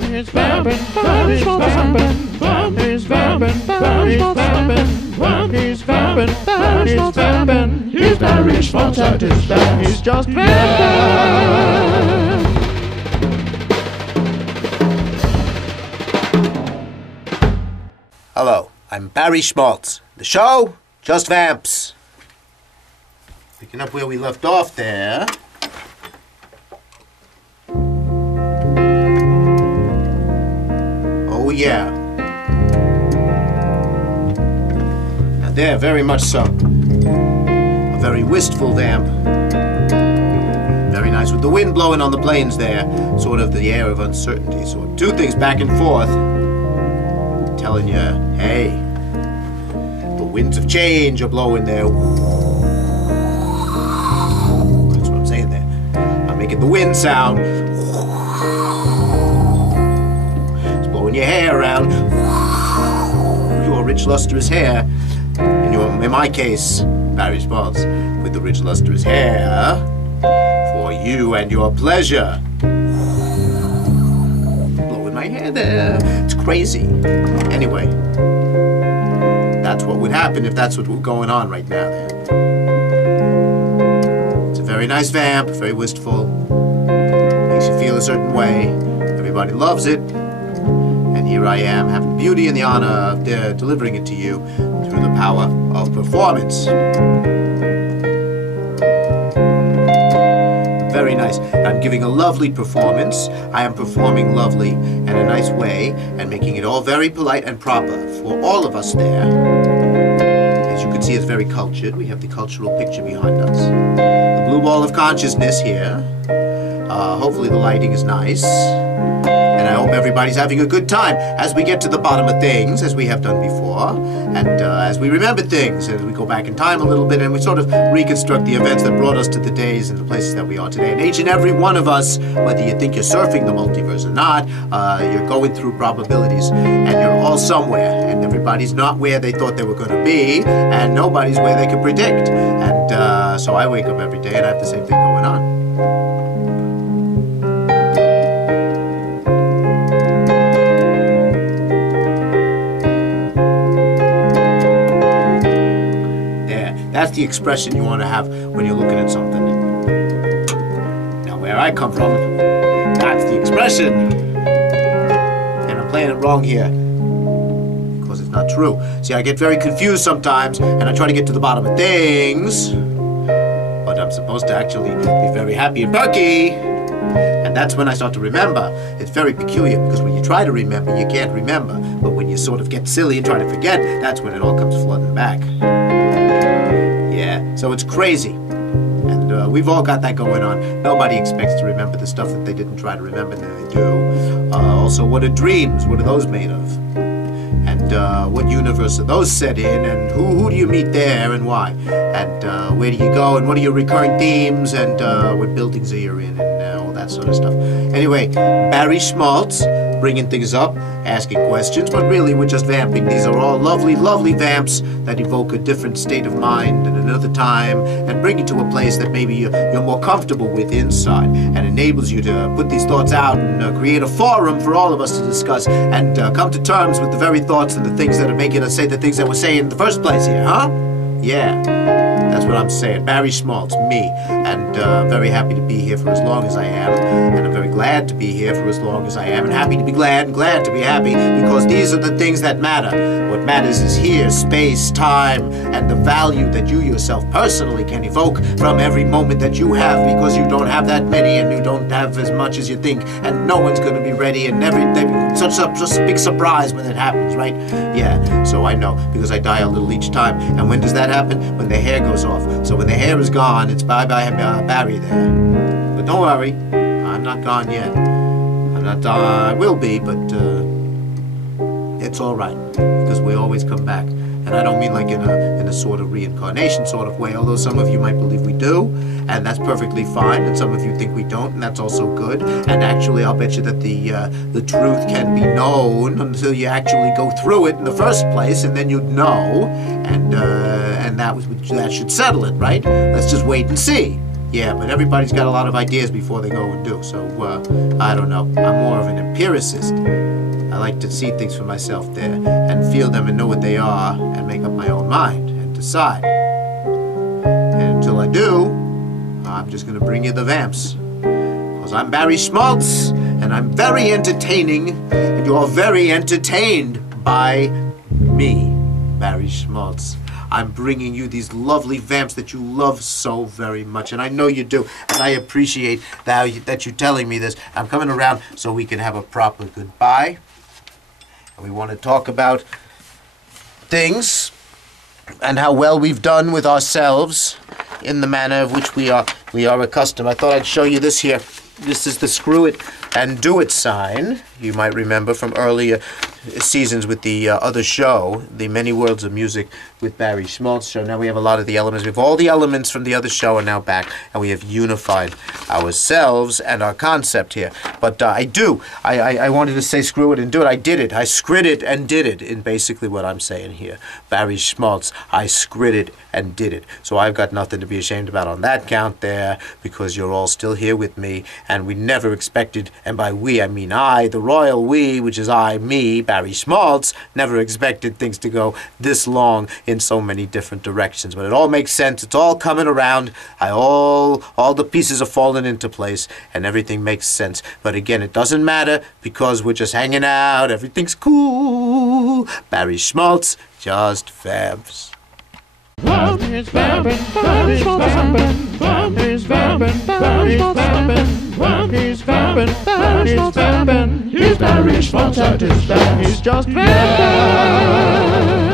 He's vamping, Barry Schmaltz vamping. He's vamping, Barry Schmaltz vamping. He's vamping, Barry Schmaltz vamping. He's Barry Schmaltz at his best. He's just vamping. Hello, I'm Barry Schmaltz. The show, Just Vamps. Picking up where we left off there. Oh yeah. Now there, very much so. A very wistful vamp. Very nice with the wind blowing on the plains there. Sort of the air of uncertainty. So two things back and forth. Telling you, hey, the winds of change are blowing there. That's what I'm saying there. I'm making the wind sound. It's blowing your hair around. Your rich, lustrous hair. In my case, Barry Schmaltz, with the rich, lustrous hair for you and your pleasure. My hair there. It's crazy. Anyway, that's what would happen if that's what was going on right now there. It's a very nice vamp, very wistful. Makes you feel a certain way. Everybody loves it. And here I am, having the beauty and the honor of delivering it to you through the power of performance. Very nice. I'm giving a lovely performance. I am performing lovely in a nice way and making it all very polite and proper for all of us there. As you can see, it's very cultured. We have the cultural picture behind us. The blue ball of consciousness here. Hopefully the lighting is nice. And I hope everybody's having a good time as we get to the bottom of things, as we have done before, and as we remember things, as we go back in time a little bit, and we sort of reconstruct the events that brought us to the days and the places that we are today. And each and every one of us, whether you think you're surfing the multiverse or not, you're going through probabilities, and you're all somewhere, and everybody's not where they thought they were going to be, and nobody's where they could predict. And so I wake up every day and I have the same thing going on. That's the expression you want to have when you're looking at something. Now, where I come from, that's the expression. And I'm playing it wrong here, because it's not true. See, I get very confused sometimes, and I try to get to the bottom of things, but I'm supposed to actually be very happy and perky. And that's when I start to remember. It's very peculiar, because when you try to remember, you can't remember. But when you sort of get silly and try to forget, that's when it all comes flooding back. Yeah, so it's crazy. And we've all got that going on. Nobody expects to remember the stuff that they didn't try to remember, and then they do. Also, what are dreams? What are those made of? And what universe are those set in? And who do you meet there and why? And where do you go? And what are your recurring themes? And what buildings are you in? And all that sort of stuff. Anyway, Barry Schmaltz, bringing things up, asking questions, but really we're just vamping. These are all lovely, lovely vamps that evoke a different state of mind at another time and bring you to a place that maybe you're more comfortable with inside, and enables you to put these thoughts out and create a forum for all of us to discuss and come to terms with the very thoughts and the things that are making us say the things that we're saying in the first place here, huh? Yeah. That's what I'm saying. Barry Schmaltz, me, and very happy to be here for as long as I am, and I'm very glad to be here for as long as I am, and happy to be glad and glad to be happy, because these are the things that matter. What matters is here, space, time, and the value that you yourself personally can evoke from every moment that you have, because you don't have that many, and you don't have as much as you think, and no one's going to be ready, and such a big surprise when it happens, right? Yeah, so I know, because I die a little each time, and when does that happen? When the hair goes off. So when the hair is gone, it's bye-bye Barry there. But don't worry, I'm not gone yet. I'm not I will be, but it's all right, because we always come back. And I don't mean like in a sort of reincarnation sort of way, although some of you might believe we do, and that's perfectly fine, and some of you think we don't, and that's also good. And actually, I'll bet you that the truth can be known until you actually go through it in the first place, and then you'd know, and that should settle it, right? Let's just wait and see. Yeah, but everybody's got a lot of ideas before they go and do. So, I don't know. I'm more of an empiricist. I like to see things for myself there and feel them and know what they are and make up my own mind and decide. And until I do, I'm just going to bring you the Vamps. Because I'm Barry Schmaltz, and I'm very entertaining, and you're very entertained by me, Barry Schmaltz. I'm bringing you these lovely Vamps that you love so very much, and I know you do, and I appreciate that you're telling me this. I'm coming around so we can have a proper goodbye, and we want to talk about things and how well we've done with ourselves in the manner of which we are accustomed. I thought I'd show you this here. This is the screw it and do it sign. You might remember from earlier seasons with the other show, the Many Worlds of Music with Barry Schmaltz show. Now we have a lot of the elements. We have all the elements from the other show are now back, and we have unified ourselves and our concept here. But I wanted to say screw it and do it. I did it. I scrid it and did it in basically what I'm saying here. Barry Schmaltz, I scrid it and did it. So I've got nothing to be ashamed about on that count there, because you're all still here with me, and we never expected, and by we I mean I, the royal we, which is I, me, Barry Schmaltz, never expected things to go this long in so many different directions. But it all makes sense. It's all coming around. All the pieces are falling into place, and everything makes sense. But again, it doesn't matter, because we're just hanging out. Everything's cool. Barry Schmaltz, just Vamps. Vamp is vamping, Vamp is vamping, Vamp is vamping, Vamp is vamping, Vamp is vamping, Vamp is vamping. He's Barry Schmaltz at his best. He's just vamping.